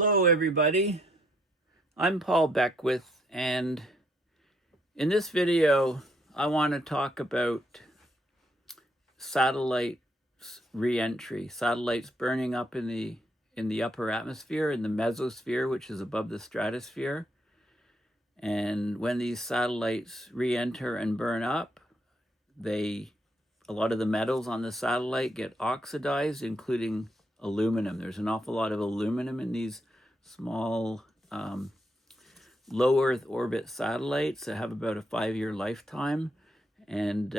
Hello everybody, I'm Paul Beckwith, and in this video I want to talk about satellites reentry, satellites burning up in the upper atmosphere, in the mesosphere, which is above the stratosphere. And when these satellites re-enter and burn up, a lot of the metals on the satellite get oxidized, including aluminum. There's an awful lot of aluminum in these small low Earth orbit satellites that have about a 5-year lifetime. And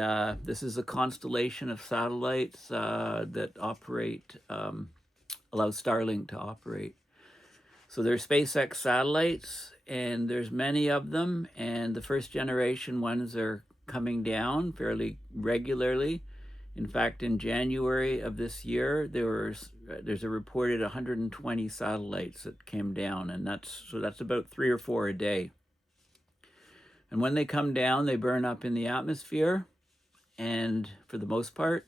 this is a constellation of satellites that operate, allow Starlink to operate. So they're SpaceX satellites, and there's many of them, and the first generation ones are coming down fairly regularly. In fact, in January of this year, there's a reported 120 satellites that came down, and that's about 3 or 4 a day. And when they come down, they burn up in the atmosphere, and for the most part,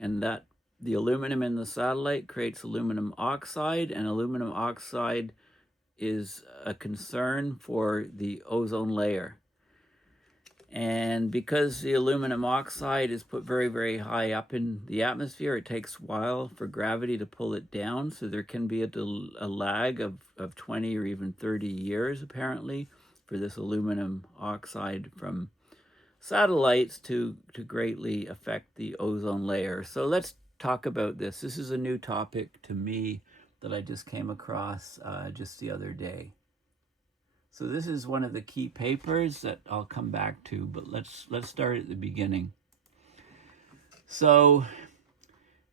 and that the aluminum in the satellite creates aluminum oxide, and aluminum oxide is a concern for the ozone layer. And because the aluminum oxide is put very, very high up in the atmosphere, it takes a while for gravity to pull it down. So there can be a lag of 20 or even 30 years, apparently, for this aluminum oxide from satellites to greatly affect the ozone layer. So let's talk about this. This is a new topic to me that I just came across just the other day. So this is one of the key papers that I'll come back to, but let's start at the beginning. So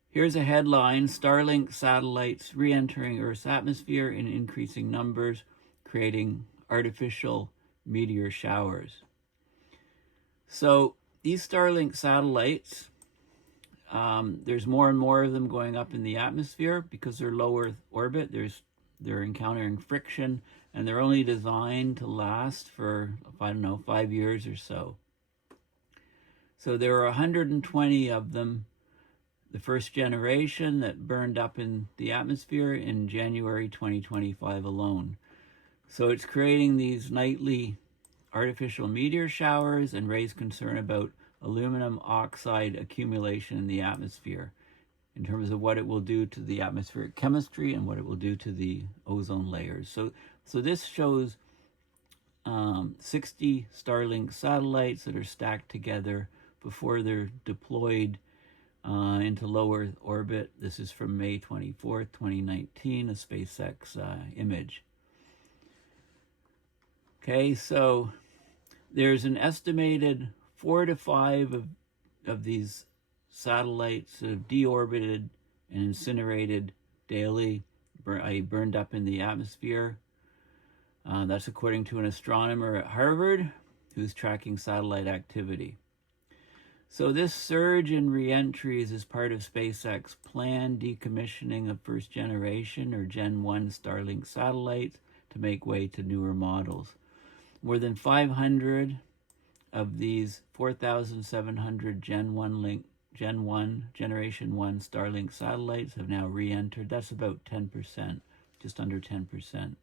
here's a headline: Starlink satellites re-entering Earth's atmosphere in increasing numbers, creating artificial meteor showers. So these Starlink satellites, there's more and more of them going up in the atmosphere because they're low Earth orbit. They're encountering friction, and they're only designed to last for, I don't know, 5 years or so. So there are 120 of them, the first generation, that burned up in the atmosphere in January 2025 alone. So it's creating these nightly artificial meteor showers and raise concern about aluminum oxide accumulation in the atmosphere, in terms of what it will do to the atmospheric chemistry and what it will do to the ozone layers. So this shows 60 Starlink satellites that are stacked together before they're deployed into low Earth orbit. This is from May 24th, 2019, a SpaceX image. Okay, so there's an estimated 4 to 5 of these satellites that have deorbited and incinerated daily, burned up in the atmosphere. That's according to an astronomer at Harvard who's tracking satellite activity. So this surge in reentries is part of SpaceX planned decommissioning of first generation or Gen 1 Starlink satellites to make way to newer models. More than 500 of these 4,700 Generation 1 Starlink satellites have now re-entered. That's about 10%, just under 10%.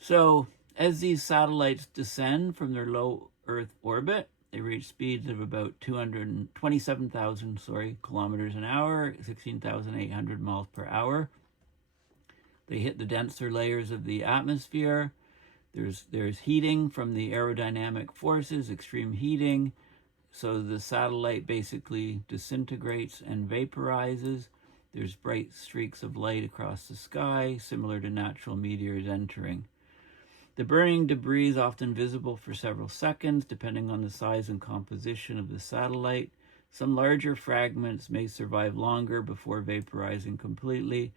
So as these satellites descend from their low Earth orbit, they reach speeds of about 227,000 kilometers an hour, 16,800 miles per hour. They hit the denser layers of the atmosphere. There's heating from the aerodynamic forces, extreme heating. So the satellite basically disintegrates and vaporizes. There's bright streaks of light across the sky, similar to natural meteors entering. The burning debris is often visible for several seconds, depending on the size and composition of the satellite. Some larger fragments may survive longer before vaporizing completely,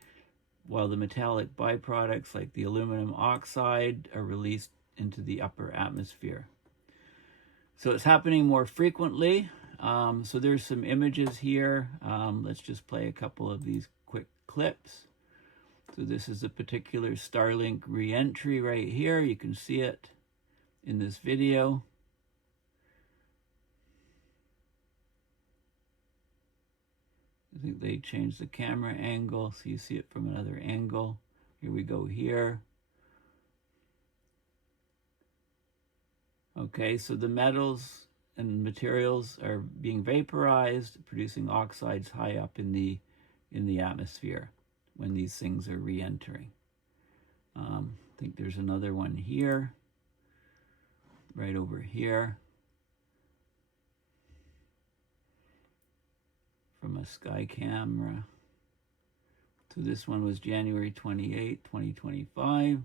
while the metallic byproducts like the aluminum oxide are released into the upper atmosphere. So it's happening more frequently. So there's some images here. Let's just play a couple of these quick clips. So this is a particular Starlink reentry right here. You can see it in this video. I think they changed the camera angle so you see it from another angle. Here we go here. Okay, so the metals and materials are being vaporized, producing oxides high up in the atmosphere when these things are re-entering. I think there's another one here, right over here, from a sky camera. So this one was January 28, 2025.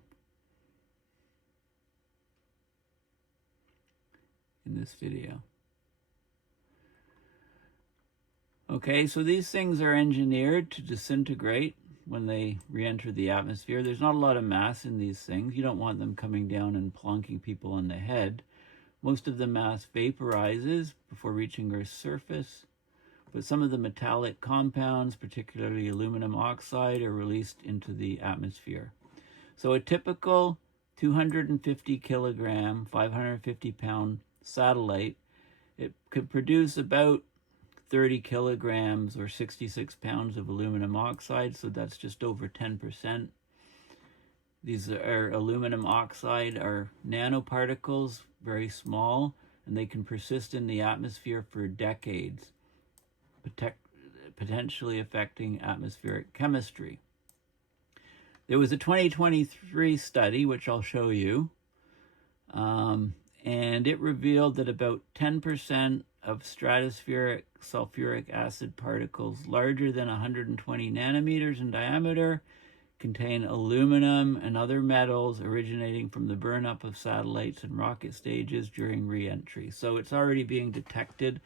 In this video. Okay, so these things are engineered to disintegrate when they re-enter the atmosphere. There's not a lot of mass in these things. You don't want them coming down and plonking people on the head. Most of the mass vaporizes before reaching Earth's surface, but some of the metallic compounds, particularly aluminum oxide, are released into the atmosphere. So a typical 250 kilogram, 550 pound satellite, it could produce about 30 kilograms or 66 pounds of aluminum oxide, so that's just over 10%. These are aluminum oxide are nanoparticles, very small, and they can persist in the atmosphere for decades, potentially affecting atmospheric chemistry. There was a 2023 study, which I'll show you, and it revealed that about 10% of stratospheric sulfuric acid particles larger than 120 nanometers in diameter contain aluminum and other metals originating from the burnup of satellites and rocket stages during re-entry. So it's already being detected.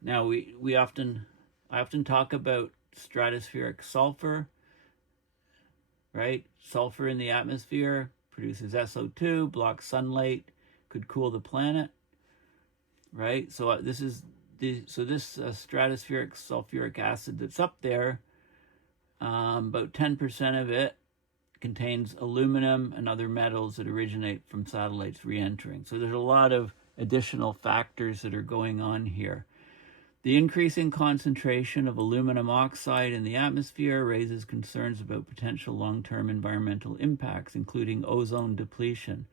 Now I often talk about stratospheric sulfur, right? Sulfur in the atmosphere produces SO2, blocks sunlight, could cool the planet, right? So this stratospheric sulfuric acid that's up there, about 10% of it contains aluminum and other metals that originate from satellites re-entering. So there's a lot of additional factors that are going on here. The increasing concentration of aluminum oxide in the atmosphere raises concerns about potential long-term environmental impacts, including ozone depletion.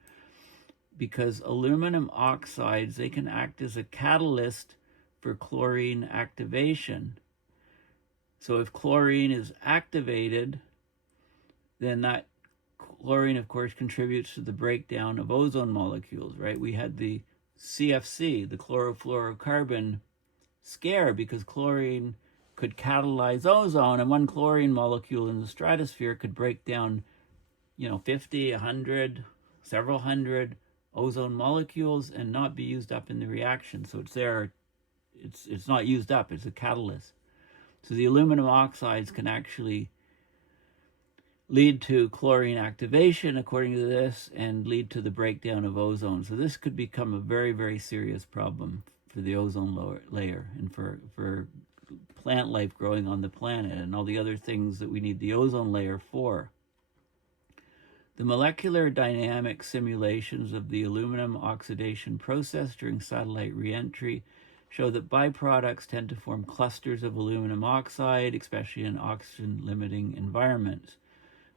Because aluminum oxides, they can act as a catalyst for chlorine activation. So if chlorine is activated, then that chlorine, of course, contributes to the breakdown of ozone molecules, right? We had the CFC, the chlorofluorocarbon scare, because chlorine could catalyze ozone, and one chlorine molecule in the stratosphere could break down, 50, 100, several hundred ozone molecules and not be used up in the reaction. So it's there, it's not used up, it's a catalyst. So the aluminum oxides can actually lead to chlorine activation, according to this, and lead to the breakdown of ozone. So this could become a very, very serious problem for the ozone layer and for plant life growing on the planet and all the other things that we need the ozone layer for. The molecular dynamic simulations of the aluminum oxidation process during satellite reentry show that byproducts tend to form clusters of aluminum oxide, especially in oxygen-limiting environments.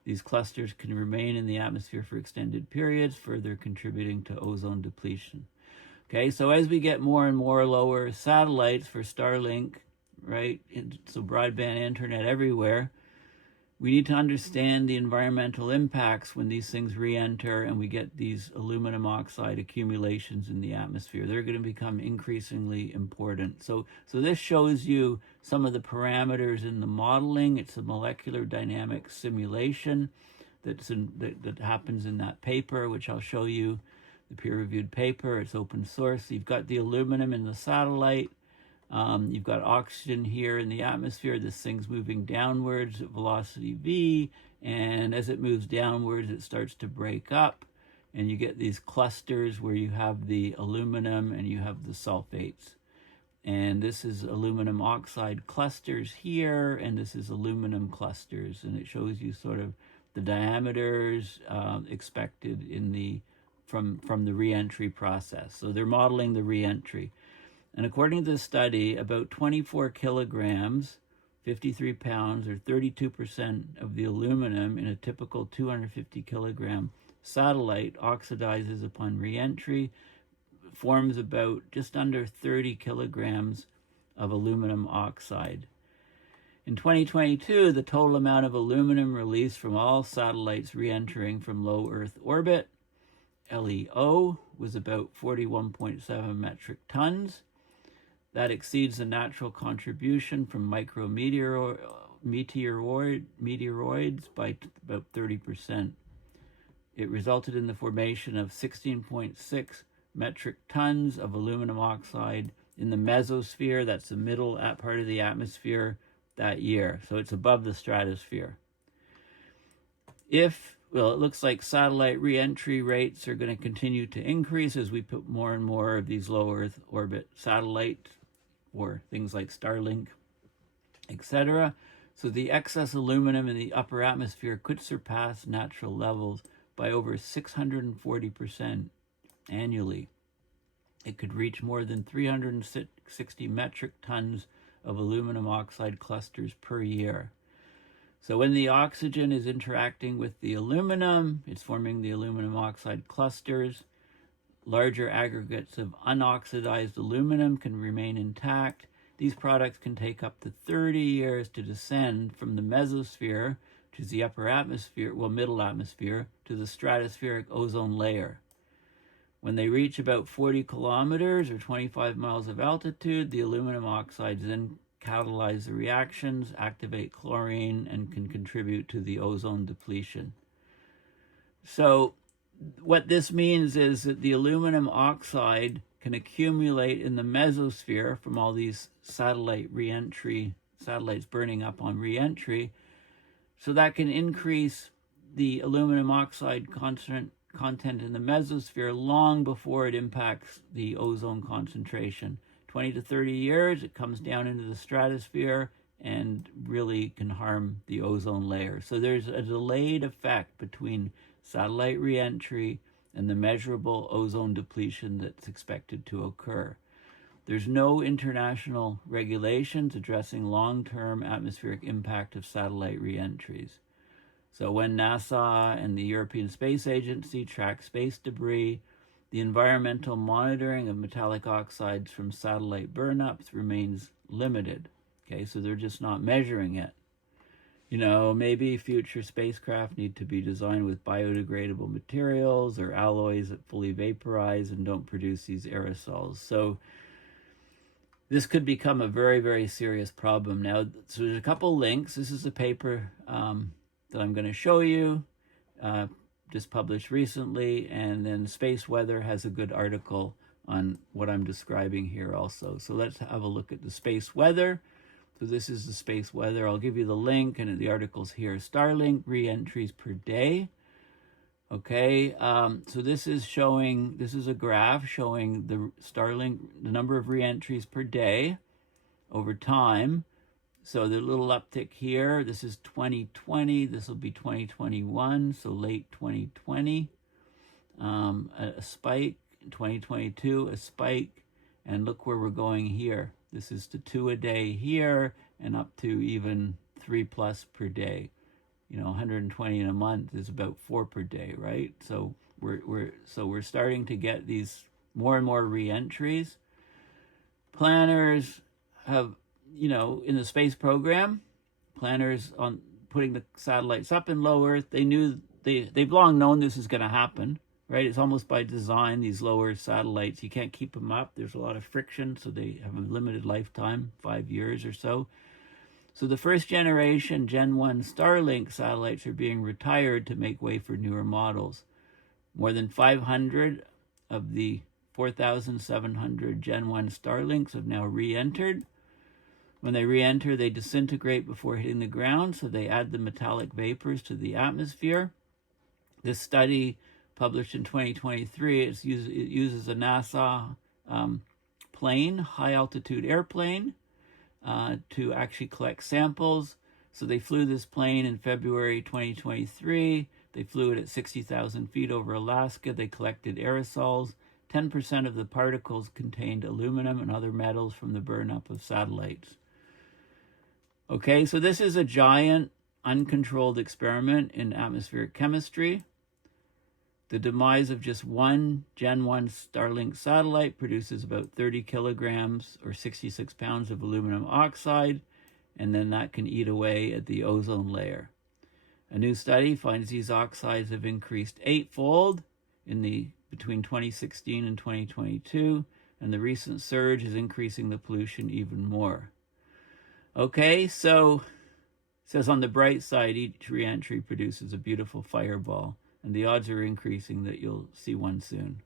These clusters can remain in the atmosphere for extended periods, further contributing to ozone depletion. Okay, so as we get more and more lower satellites for Starlink, right, so broadband internet everywhere, we need to understand the environmental impacts when these things re-enter and we get these aluminum oxide accumulations in the atmosphere. They're going to become increasingly important. So this shows you some of the parameters in the modeling. It's a molecular dynamic simulation that happens in that paper, which I'll show you, the peer-reviewed paper. It's open source. You've got the aluminum in the satellite. You've got oxygen here in the atmosphere. This thing's moving downwards at velocity v, and as it moves downwards, it starts to break up, and you get these clusters where you have the aluminum and you have the sulfates. And this is aluminum oxide clusters here, and this is aluminum clusters, and it shows you sort of the diameters expected in from the reentry process. So they're modeling the reentry. And according to the study, about 24 kilograms 53 pounds, or 32% of the aluminum in a typical 250 kilogram satellite oxidizes upon reentry, forms about just under 30 kilograms of aluminum oxide. In 2022, the total amount of aluminum released from all satellites re-entering from low Earth orbit, LEO, was about 41.7 metric tons. That exceeds the natural contribution from meteoroids by about 30%. It resulted in the formation of 16.6 metric tons of aluminum oxide in the mesosphere, that's the middle part of the atmosphere, that year. So it's above the stratosphere. It looks like satellite re-entry rates are going to continue to increase as we put more and more of these low Earth orbit satellites, or things like Starlink, etc. So the excess aluminum in the upper atmosphere could surpass natural levels by over 640% annually. It could reach more than 360 metric tons of aluminum oxide clusters per year. So when the oxygen is interacting with the aluminum, it's forming the aluminum oxide clusters. Larger aggregates of unoxidized aluminum can remain intact. These products can take up to 30 years to descend from the mesosphere, which is the upper atmosphere, middle atmosphere, to the stratospheric ozone layer. When they reach about 40 kilometers or 25 miles of altitude, the aluminum oxides then catalyze the reactions, activate chlorine, and can contribute to the ozone depletion. So what this means is that the aluminum oxide can accumulate in the mesosphere from all these satellites burning up on reentry. So that can increase the aluminum oxide content in the mesosphere long before it impacts the ozone concentration. 20 to 30 years, it comes down into the stratosphere and really can harm the ozone layer. So there's a delayed effect between satellite reentry and the measurable ozone depletion that's expected to occur. There's no international regulations addressing long-term atmospheric impact of satellite reentries. So when NASA and the European Space Agency track space debris, the environmental monitoring of metallic oxides from satellite burnups remains limited. Okay, so they're just not measuring it. Maybe future spacecraft need to be designed with biodegradable materials or alloys that fully vaporize and don't produce these aerosols. So this could become a very, very serious problem. Now, so there's a couple links. This is a paper that I'm going to show you, just published recently, and then Spaceweather has a good article on what I'm describing here also. So let's have a look at the Spaceweather. So this is the Spaceweather. I'll give you the link, and the article's here. Starlink Reentries per day. Okay, so this is a graph showing the number of reentries per day over time. So the little uptick here, this is 2020, this will be 2021, so late 2020, a spike, 2022, a spike, and look where we're going here. This is to 2 a day here, and up to even 3+ per day. 120 in a month is about 4 per day, right? So we're starting to get these more and more reentries. Planners have, in the space program, planners on putting the satellites up in low Earth, they've long known this is going to happen, right? It's almost by design, these low Earth satellites, you can't keep them up. There's a lot of friction, so they have a limited lifetime, 5 years or so. So the first generation Gen 1 Starlink satellites are being retired to make way for newer models. More than 500 of the 4,700 Gen 1 Starlinks have now re-entered. When they re-enter, they disintegrate before hitting the ground, so they add the metallic vapors to the atmosphere. This study, published in 2023, it uses a NASA plane, high-altitude airplane, to actually collect samples. So they flew this plane in February 2023. They flew it at 60,000 feet over Alaska. They collected aerosols. 10% of the particles contained aluminum and other metals from the burnup of satellites. Okay, so this is a giant uncontrolled experiment in atmospheric chemistry. The demise of just one Gen 1 Starlink satellite produces about 30 kilograms or 66 pounds of aluminum oxide, and then that can eat away at the ozone layer. A new study finds these oxides have increased 8-fold between 2016 and 2022, and the recent surge is increasing the pollution even more. Okay, so it says on the bright side, each reentry produces a beautiful fireball, and the odds are increasing that you'll see one soon.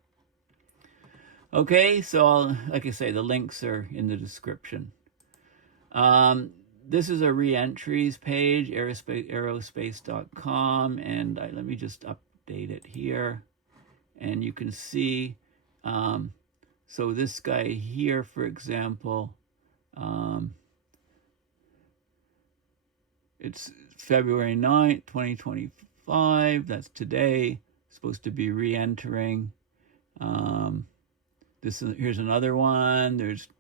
Okay, so like I say, the links are in the description. This is a reentries page, aerospace.com, and let me just update it here. And you can see, so this guy here, for example, it's February 9th, 2025. That's today. It's supposed to be re-entering. Here's another one. There's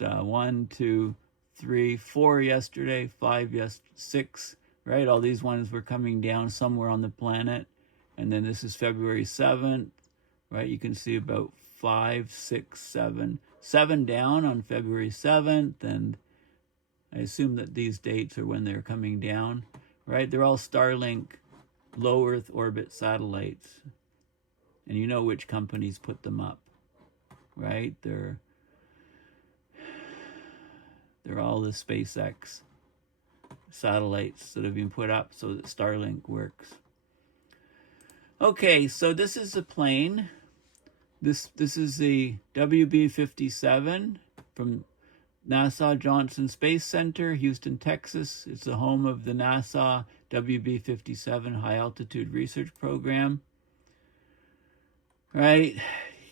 1, 2, 3, 4 yesterday, 5 6, right? All these ones were coming down somewhere on the planet. And then this is February 7th, right? You can see about 5, 6, 7 down on February 7th, and I assume that these dates are when they're coming down, right? They're all Starlink low Earth orbit satellites, and you know which companies put them up, right? They're all the SpaceX satellites that have been put up so that Starlink works. Okay, so this is a plane. This is the WB-57 from NASA Johnson Space Center, Houston, Texas. It's the home of the NASA WB-57 High Altitude Research Program. Right?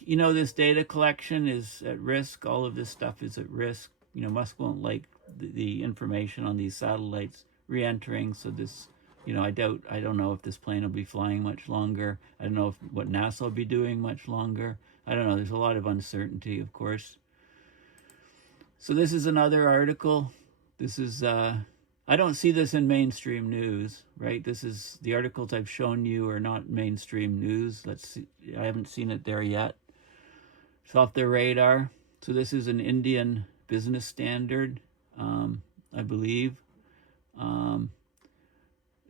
You know, this data collection is at risk. All of this stuff is at risk. You know, Musk won't like the information on these satellites re-entering, so this, you know, I don't know if this plane will be flying much longer. I don't know what NASA will be doing much longer. I don't know. There's a lot of uncertainty, of course. So this is another article. This is, I don't see this in mainstream news, right? This is, the articles I've shown you are not mainstream news. Let's see, I haven't seen it there yet. It's off their radar. So this is an Indian business standard, I believe. And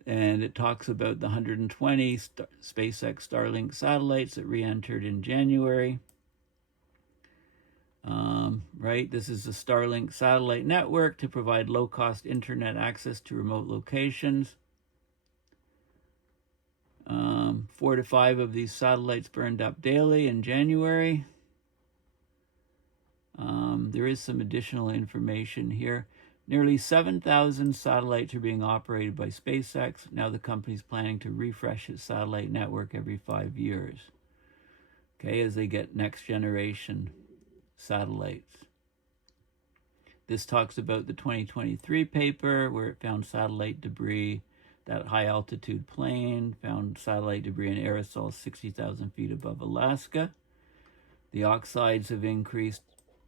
it talks about the 120 SpaceX Starlink satellites that re-entered in January. Right, this is the Starlink satellite network to provide low-cost internet access to remote locations. 4 to 5 of these satellites burned up daily in January. There is some additional information here. Nearly 7,000 satellites are being operated by SpaceX. Now the company's planning to refresh its satellite network every 5 years. Okay, as they get next generation satellites. This talks about the 2023 paper where it found satellite debris. That high altitude plane found satellite debris and aerosol 60,000 feet above Alaska. The oxides have increased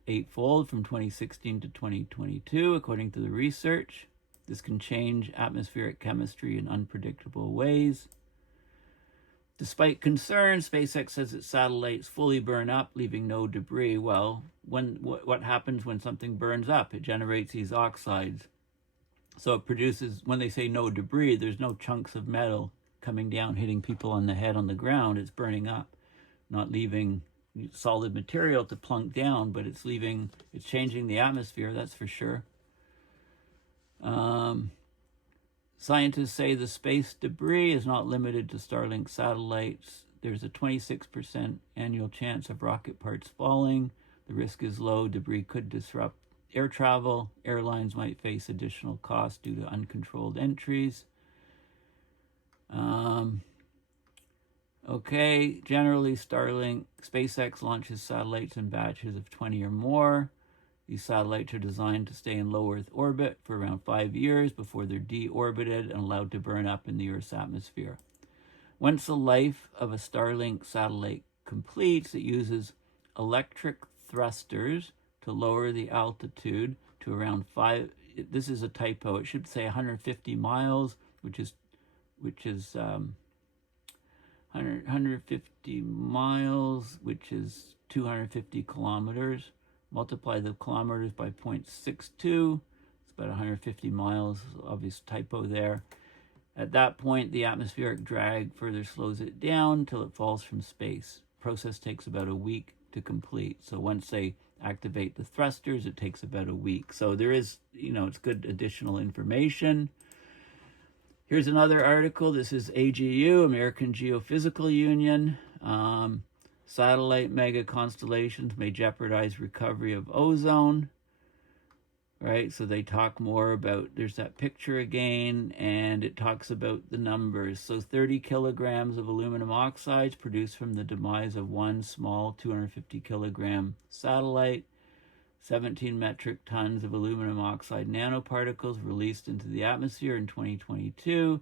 8-fold from 2016 to 2022, according to the research. This can change atmospheric chemistry in unpredictable ways. Despite concerns, SpaceX says its satellites fully burn up, leaving no debris. Well, what happens when something burns up? It generates these oxides. So it produces, when they say no debris, there's no chunks of metal coming down, hitting people on the head on the ground. It's burning up, not leaving solid material to plunk down, but it's changing the atmosphere, that's for sure. Scientists say the space debris is not limited to Starlink satellites. There's a 26% annual chance of rocket parts falling. The risk is low. Debris could disrupt air travel. Airlines might face additional costs due to uncontrolled entries. Okay, generally SpaceX launches satellites in batches of 20 or more. These satellites are designed to stay in low Earth orbit for around 5 years before they're deorbited and allowed to burn up in the Earth's atmosphere. Once the life of a Starlink satellite completes, it uses electric thrusters to lower the altitude to around this is a typo. It should say 150 miles, which is 150 miles, which is 250 kilometers. Multiply the kilometers by 0.62. It's about 150 miles. Obvious typo there. At that point, the atmospheric drag further slows it down till it falls from space. Process takes about a week to complete. So once they activate the thrusters, it takes about a week. So there is, it's good additional information. Here's another article. This is AGU, American Geophysical Union. Satellite mega-constellations may jeopardize recovery of ozone. Right, so they talk more about, there's that picture again, and it talks about the numbers. So 30 kilograms of aluminum oxides produced from the demise of one small 250 kilogram satellite, 17 metric tons of aluminum oxide nanoparticles released into the atmosphere in 2022.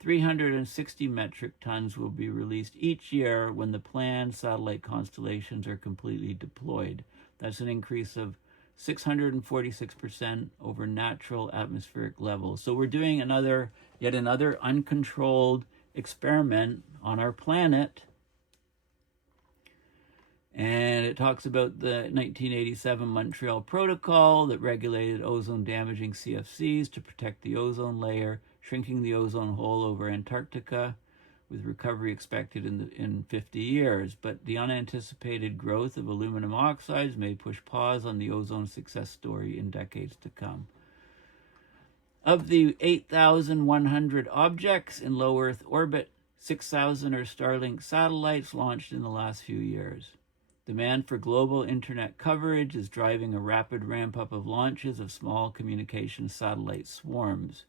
360 metric tons will be released each year when the planned satellite constellations are completely deployed. That's an increase of 646% over natural atmospheric levels. So we're doing yet another uncontrolled experiment on our planet. And it talks about the 1987 Montreal Protocol that regulated ozone-damaging CFCs to protect the ozone layer, shrinking the ozone hole over Antarctica, with recovery expected in 50 years. But the unanticipated growth of aluminum oxides may push pause on the ozone success story in decades to come. Of the 8,100 objects in low Earth orbit, 6,000 are Starlink satellites launched in the last few years. Demand for global internet coverage is driving a rapid ramp-up of launches of small communication satellite swarms.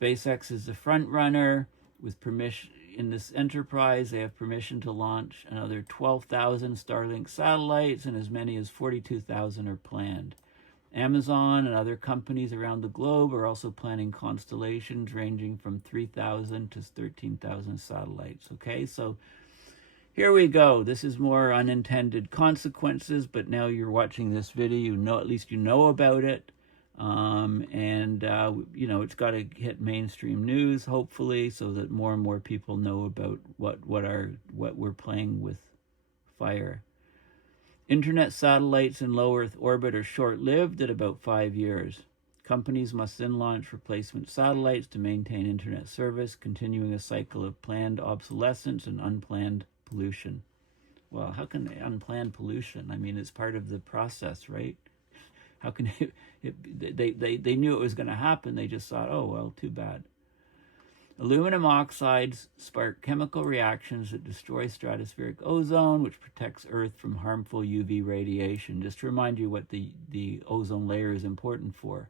SpaceX is the front runner. With permission in this enterprise, they have permission to launch another 12,000 Starlink satellites, and as many as 42,000 are planned. Amazon and other companies around the globe are also planning constellations ranging from 3,000 to 13,000 satellites. Okay, so here we go. This is more unintended consequences, but now you're watching this video, at least you know about it. It's got to hit mainstream news, hopefully, so that more and more people know about what we're playing with fire. Internet satellites in low Earth orbit are short-lived at about 5 years. Companies must then launch replacement satellites to maintain internet service, continuing a cycle of planned obsolescence and unplanned pollution. Well, how can unplanned pollution? I mean, it's part of the process, right? How can they knew it was going to happen. They just thought, oh, well, too bad. Aluminum oxides spark chemical reactions that destroy stratospheric ozone, which protects Earth from harmful UV radiation. Just to remind you what the ozone layer is important for.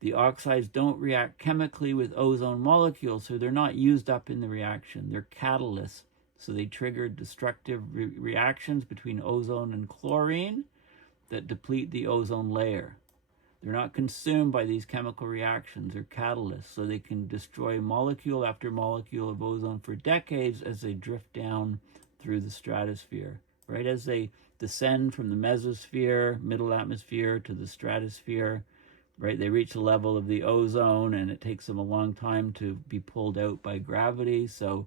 The oxides don't react chemically with ozone molecules, so they're not used up in the reaction. They're catalysts, so they trigger destructive reactions between ozone and chlorine that deplete the ozone layer. They're not consumed by these chemical reactions. They're catalysts, so they can destroy molecule after molecule of ozone for decades as they drift down through the stratosphere. Right as they descend from the mesosphere, middle atmosphere, to the stratosphere, right, they reach the level of the ozone, and it takes them a long time to be pulled out by gravity. So,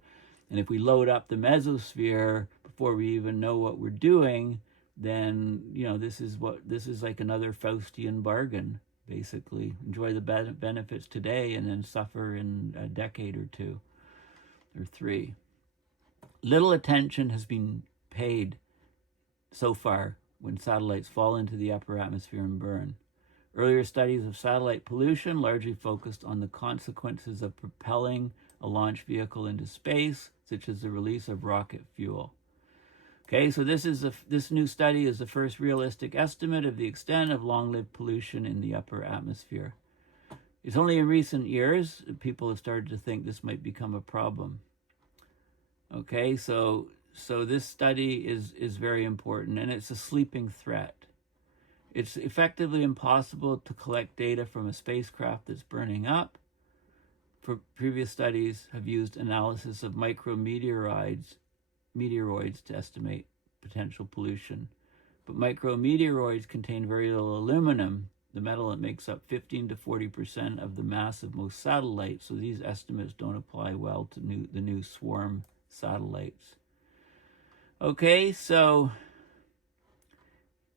and if we load up the mesosphere before we even know what we're doing, then this is like another Faustian bargain, basically. Enjoy the benefits today and then suffer in a decade or two or three. Little attention has been paid so far when satellites fall into the upper atmosphere and burn. Earlier studies of satellite pollution largely focused on the consequences of propelling a launch vehicle into space, such as the release of rocket fuel. Okay, so this new study is the first realistic estimate of the extent of long-lived pollution in the upper atmosphere. It's only in recent years that people have started to think this might become a problem. Okay, so this study is very important, and it's a sleeping threat. It's effectively impossible to collect data from a spacecraft that's burning up. Previous studies have used analysis of micrometeoroids to estimate potential pollution. But micrometeoroids contain very little aluminum, the metal that makes up 15 to 40% of the mass of most satellites. So these estimates don't apply well to the new swarm satellites. Okay, so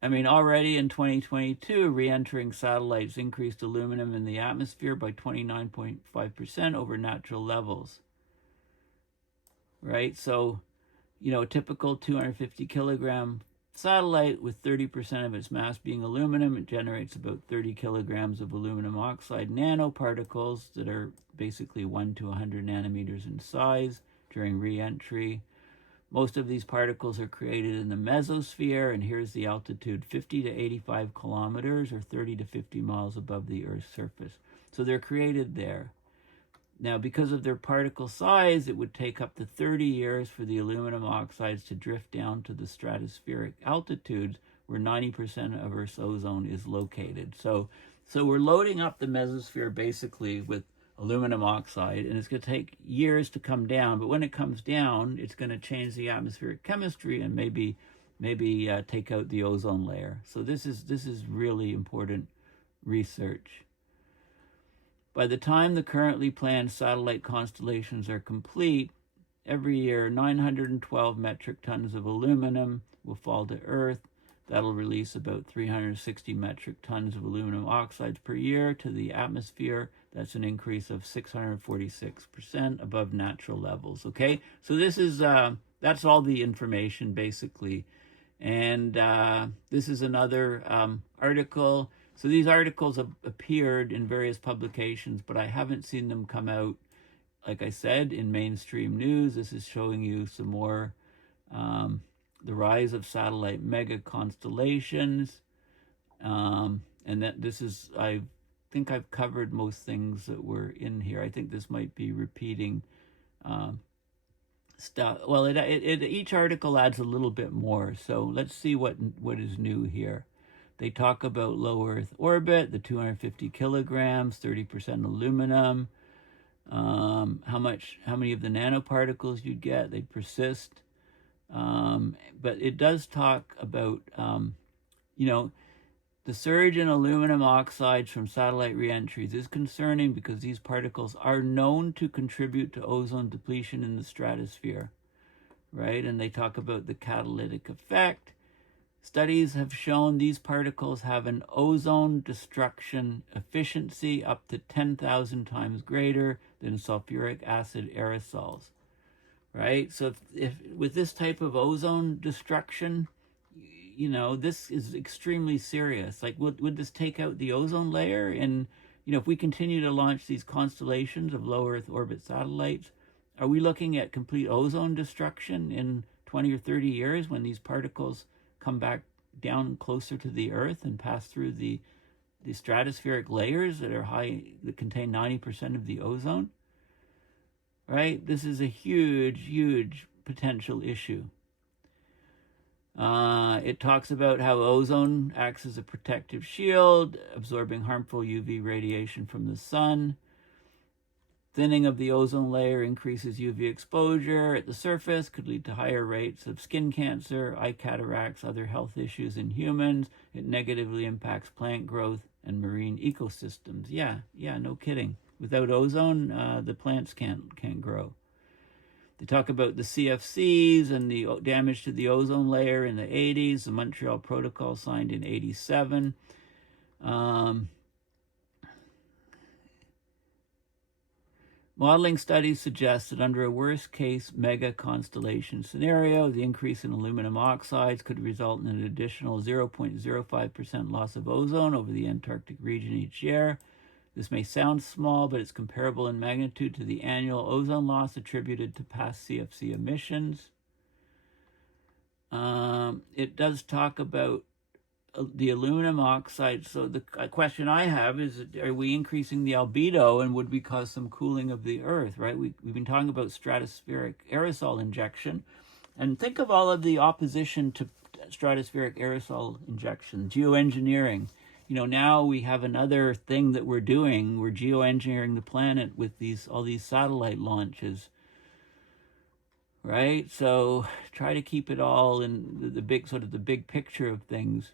I mean, already in 2022, re-entering satellites increased aluminum in the atmosphere by 29.5% over natural levels. Right? So, a typical 250 kilogram satellite with 30% of its mass being aluminum, it generates about 30 kilograms of aluminum oxide nanoparticles that are basically 1 to 100 nanometers in size during re-entry. Most of these particles are created in the mesosphere, and here's the altitude, 50 to 85 kilometers or 30 to 50 miles above the Earth's surface. So they're created there. Now, because of their particle size, it would take up to 30 years for the aluminum oxides to drift down to the stratospheric altitudes where 90% of Earth's ozone is located. So we're loading up the mesosphere basically with aluminum oxide, and it's going to take years to come down. But when it comes down, it's going to change the atmospheric chemistry and maybe take out the ozone layer. So this is really important research. By the time the currently planned satellite constellations are complete, every year 912 metric tons of aluminum will fall to Earth. That'll release about 360 metric tons of aluminum oxides per year to the atmosphere. That's an increase of 646% above natural levels. Okay, so this is that's all the information basically, and this is another article. So these articles have appeared in various publications, but I haven't seen them come out, like I said, in mainstream news. This is showing you some more the rise of satellite mega-constellations, and that this is, I think I've covered most things that were in here. I think this might be repeating stuff. Well, each article adds a little bit more. So let's see what is new here. They talk about low Earth orbit, the 250 kilograms, 30% aluminum, how many of the nanoparticles you'd get, they persist. But it does talk about, the surge in aluminum oxides from satellite reentries is concerning because these particles are known to contribute to ozone depletion in the stratosphere, right? And they talk about the catalytic effect. Studies have shown these particles have an ozone destruction efficiency up to 10,000 times greater than sulfuric acid aerosols, right? So if with this type of ozone destruction, this is extremely serious. Like, would this take out the ozone layer? And, if we continue to launch these constellations of low Earth orbit satellites, are we looking at complete ozone destruction in 20 or 30 years when these particles come back down closer to the Earth and pass through the stratospheric layers that are high, that contain 90% of the ozone? Right? This is a huge, huge potential issue. It talks about how ozone acts as a protective shield, absorbing harmful UV radiation from the sun. Thinning of the ozone layer increases UV exposure at the surface, could lead to higher rates of skin cancer, eye cataracts, other health issues in humans. It negatively impacts plant growth and marine ecosystems. Yeah, no kidding. Without ozone, the plants can't grow. They talk about the CFCs and the damage to the ozone layer in the 80s, the Montreal Protocol signed in 87. Modeling studies suggest that under a worst-case mega-constellation scenario, the increase in aluminum oxides could result in an additional 0.05% loss of ozone over the Antarctic region each year. This may sound small, but it's comparable in magnitude to the annual ozone loss attributed to past CFC emissions. It does talk about the aluminum oxide. So the question I have is, are we increasing the albedo, and would we cause some cooling of the Earth, right? We've been talking about stratospheric aerosol injection. And think of all of the opposition to stratospheric aerosol injection, geoengineering. Now we have another thing that we're doing. We're geoengineering the planet with all these satellite launches, right? So try to keep it all in the big picture of things.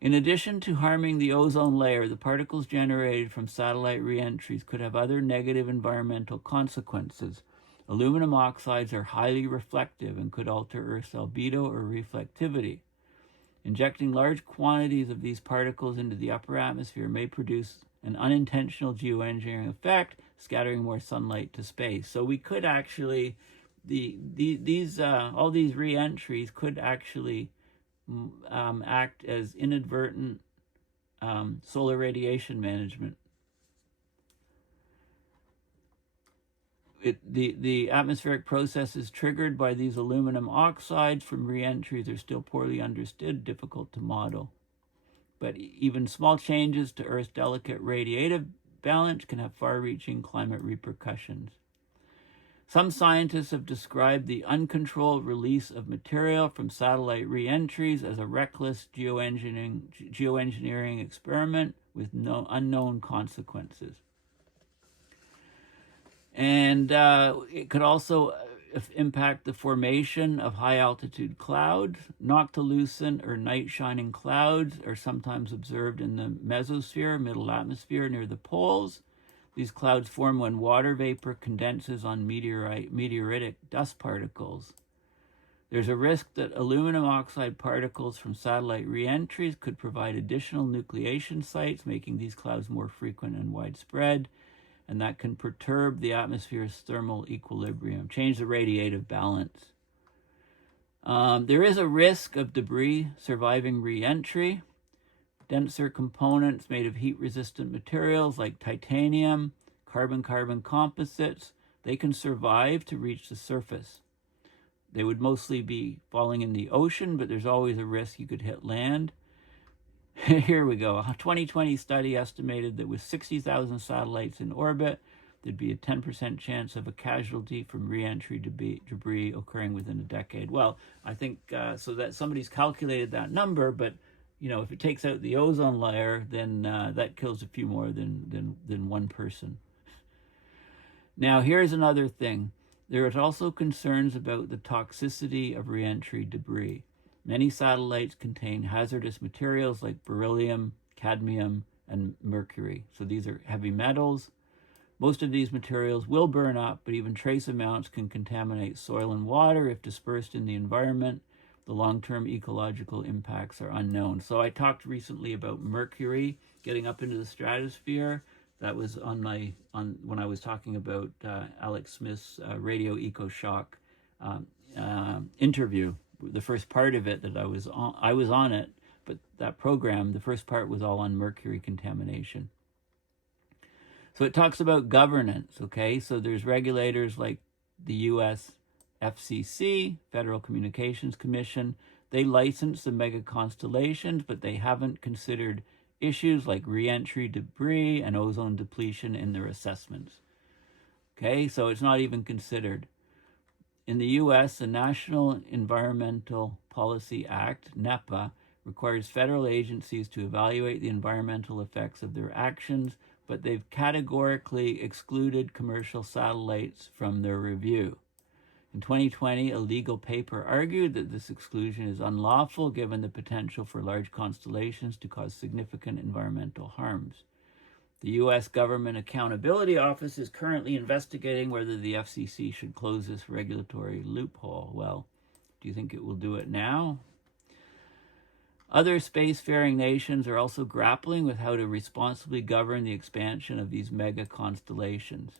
In addition to harming the ozone layer, the particles generated from satellite reentries could have other negative environmental consequences. Aluminum oxides are highly reflective and could alter Earth's albedo or reflectivity. Injecting large quantities of these particles into the upper atmosphere may produce an unintentional geoengineering effect, scattering more sunlight to space. So we could actually, all these reentries could actually act as inadvertent solar radiation management. The atmospheric processes triggered by these aluminum oxides from reentries are still poorly understood, difficult to model. But even small changes to Earth's delicate radiative balance can have far-reaching climate repercussions. Some scientists have described the uncontrolled release of material from satellite reentries as a reckless geoengineering experiment with no unknown consequences. And it could also impact the formation of high-altitude clouds. Noctilucent or night-shining clouds are sometimes observed in the mesosphere, middle atmosphere, near the poles. These clouds form when water vapor condenses on meteoritic dust particles. There's a risk that aluminum oxide particles from satellite reentries could provide additional nucleation sites, making these clouds more frequent and widespread, and that can perturb the atmosphere's thermal equilibrium, change the radiative balance. There is a risk of debris surviving reentry. Denser components made of heat-resistant materials like titanium, carbon-carbon composites, they can survive to reach the surface. They would mostly be falling in the ocean, but there's always a risk you could hit land. Here we go. A 2020 study estimated that with 60,000 satellites in orbit, there'd be a 10% chance of a casualty from reentry debris occurring within a decade. Well, I think so that somebody's calculated that number, but if it takes out the ozone layer, then that kills a few more than one person. Now, here's another thing. There is also concerns about the toxicity of reentry debris. Many satellites contain hazardous materials like beryllium, cadmium, and mercury. So these are heavy metals. Most of these materials will burn up, but even trace amounts can contaminate soil and water if dispersed in the environment. The long-term ecological impacts are unknown. So I talked recently about mercury getting up into the stratosphere. That was on when I was talking about Alex Smith's radio eco shock interview. The first part of it that I was on it, but that program, the first part was all on mercury contamination. So it talks about governance, okay? So there's regulators like the U.S. FCC, Federal Communications Commission. They license the Mega-Constellations, but they haven't considered issues like reentry debris and ozone depletion in their assessments. Okay, so it's not even considered. In the U.S., the National Environmental Policy Act, NEPA, requires federal agencies to evaluate the environmental effects of their actions, but they've categorically excluded commercial satellites from their review. In 2020, a legal paper argued that this exclusion is unlawful given the potential for large constellations to cause significant environmental harms. The U.S. Government Accountability Office is currently investigating whether the FCC should close this regulatory loophole. Well, do you think it will do it now? Other spacefaring nations are also grappling with how to responsibly govern the expansion of these mega-constellations.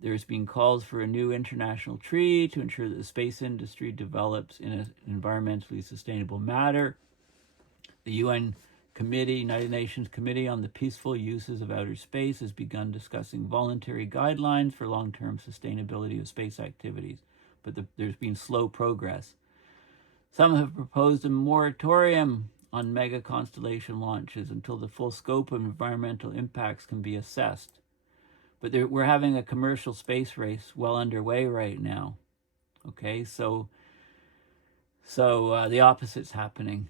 There's been calls for a new international treaty to ensure that the space industry develops in an environmentally sustainable manner. The United Nations Committee on the Peaceful Uses of Outer Space has begun discussing voluntary guidelines for long-term sustainability of space activities, but there's been slow progress. Some have proposed a moratorium on mega-constellation launches until the full scope of environmental impacts can be assessed. But we're having a commercial space race well underway right now. Okay, so the opposite's happening.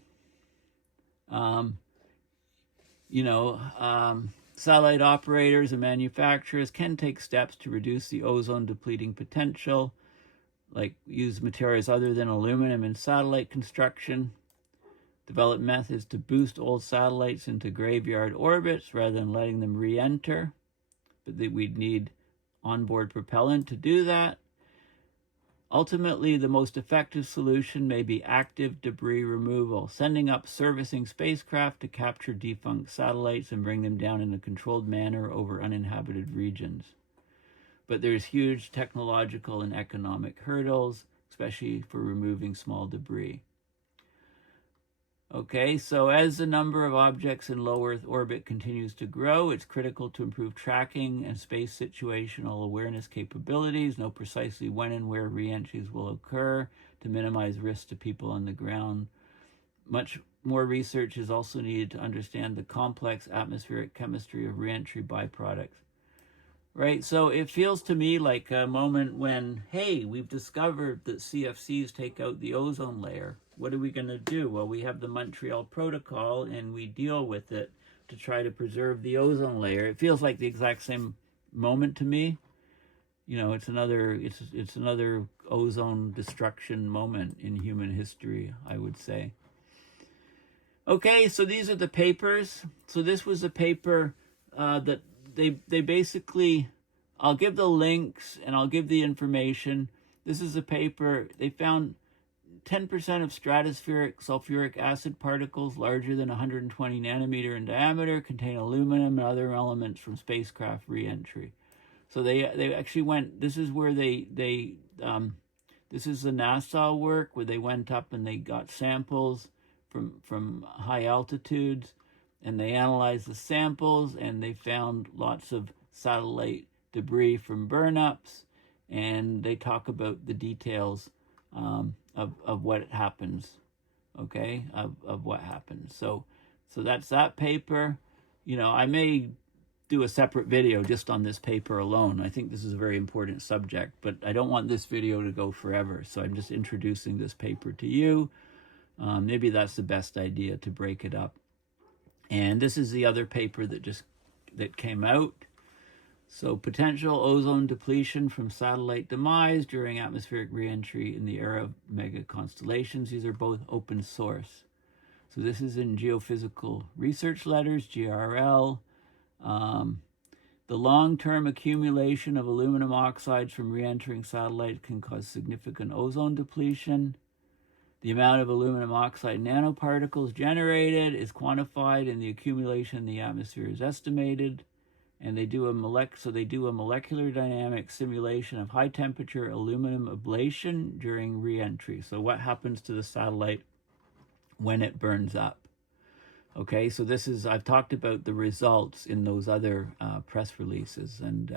Satellite operators and manufacturers can take steps to reduce the ozone depleting potential, like use materials other than aluminum in satellite construction. develop methods to boost old satellites into graveyard orbits rather than letting them re-enter, but that we'd need onboard propellant to do that. Ultimately, the most effective solution may be active debris removal, sending up servicing spacecraft to capture defunct satellites and bring them down in a controlled manner over uninhabited regions. But there's huge technological and economic hurdles, especially for removing small debris. Okay, so as the number of objects in low Earth orbit continues to grow, it's critical to improve tracking and space situational awareness capabilities, know precisely when and where reentries will occur to minimize risk to people on the ground. Much more research is also needed to understand the complex atmospheric chemistry of reentry byproducts. Right, so it feels to me like a moment when, hey, we've discovered that CFCs take out the ozone layer. What are we going to do? Well, we have the Montreal Protocol, and we deal with it to try to preserve the ozone layer. It feels like the exact same moment to me. You know, it's another ozone destruction moment in human history, I would say. Okay, so these are the papers. So this was a paper that they basically, I'll give the links and I'll give the information. This is a paper, they found 10% of stratospheric sulfuric acid particles larger than 120 nanometer in diameter contain aluminum and other elements from spacecraft reentry. So they actually went, this is where this is the NASA work where they went up and they got samples from high altitudes, and they analyzed the samples and they found lots of satellite debris from burnups, and they talk about the details of what happens, okay, of what happens. So that's that paper. You know, I may do a separate video just on this paper alone. I think this is a very important subject, but I don't want this video to go forever, so I'm just introducing this paper to you. Maybe that's the best idea, to break it up. And this is the other paper that came out. So potential ozone depletion from satellite demise during atmospheric reentry in the era of mega-constellations. These are both open source. So this is in Geophysical Research Letters, GRL. The long-term accumulation of aluminum oxides from reentering satellites can cause significant ozone depletion. The amount of aluminum oxide nanoparticles generated is quantified, and the accumulation in the atmosphere is estimated. And they do a molecular dynamic simulation of high-temperature aluminum ablation during reentry. So what happens to the satellite when it burns up? Okay, so this is, I've talked about the results in those other press releases, and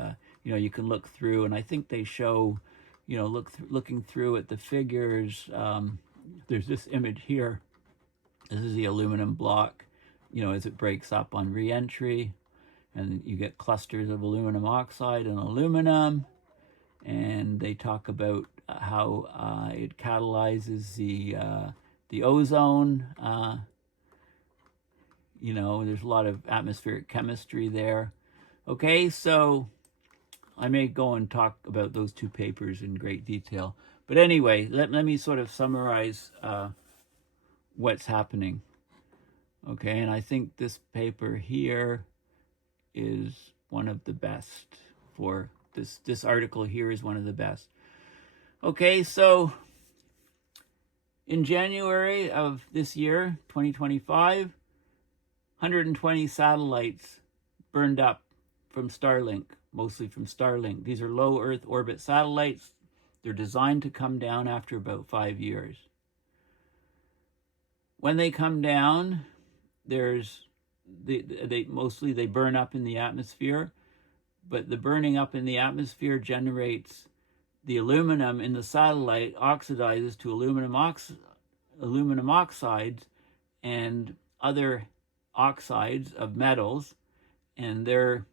you know, you can look through, and I think they show, you know, looking through at the figures. There's this image here. This is the aluminum block, you know, as it breaks up on reentry, and you get clusters of aluminum oxide and aluminum, and they talk about how it catalyzes the ozone. You know, there's a lot of atmospheric chemistry there. Okay, so I may go and talk about those two papers in great detail. But anyway, let me sort of summarize what's happening. Okay, and I think this paper here is one of the best for this article here is one of the best. Okay, so in January of this year, 2025, 120 satellites burned up from Starlink, mostly from Starlink. These are low Earth orbit satellites. They're designed to come down after about 5 years. When they come down, they mostly burn up in the atmosphere, but the burning up in the atmosphere generates the aluminum in the satellite oxidizes to aluminum oxides and other oxides of metals, and they're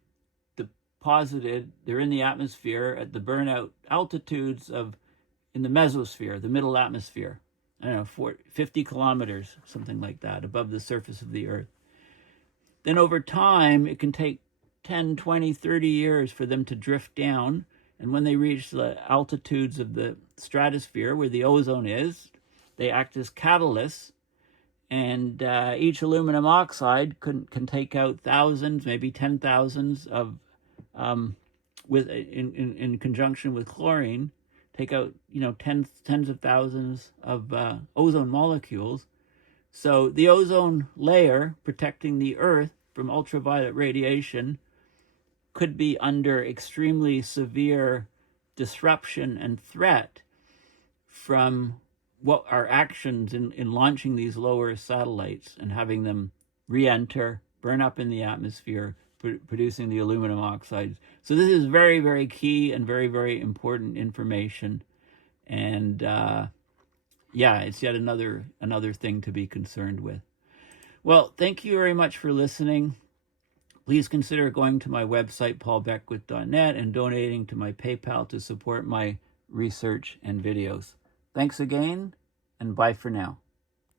deposited, they're in the atmosphere at the burnout altitudes in the mesosphere, the middle atmosphere, I don't know, 50 kilometers, something like that, above the surface of the Earth. Then over time, it can take 10, 20, 30 years for them to drift down, and when they reach the altitudes of the stratosphere, where the ozone is, they act as catalysts, And each aluminum oxide can take out thousands, maybe 10,000s of, in conjunction with chlorine, take out, tens of thousands of ozone molecules. So the ozone layer protecting the Earth from ultraviolet radiation could be under extremely severe disruption and threat from what our actions in launching these lower satellites and having them re-enter, burn up in the atmosphere, producing the aluminum oxides. So this is very, very key and very, very important information. And yeah, it's yet another thing to be concerned with. Well, thank you very much for listening. Please consider going to my website, paulbeckwith.net, and donating to my PayPal to support my research and videos. Thanks again, and bye for now.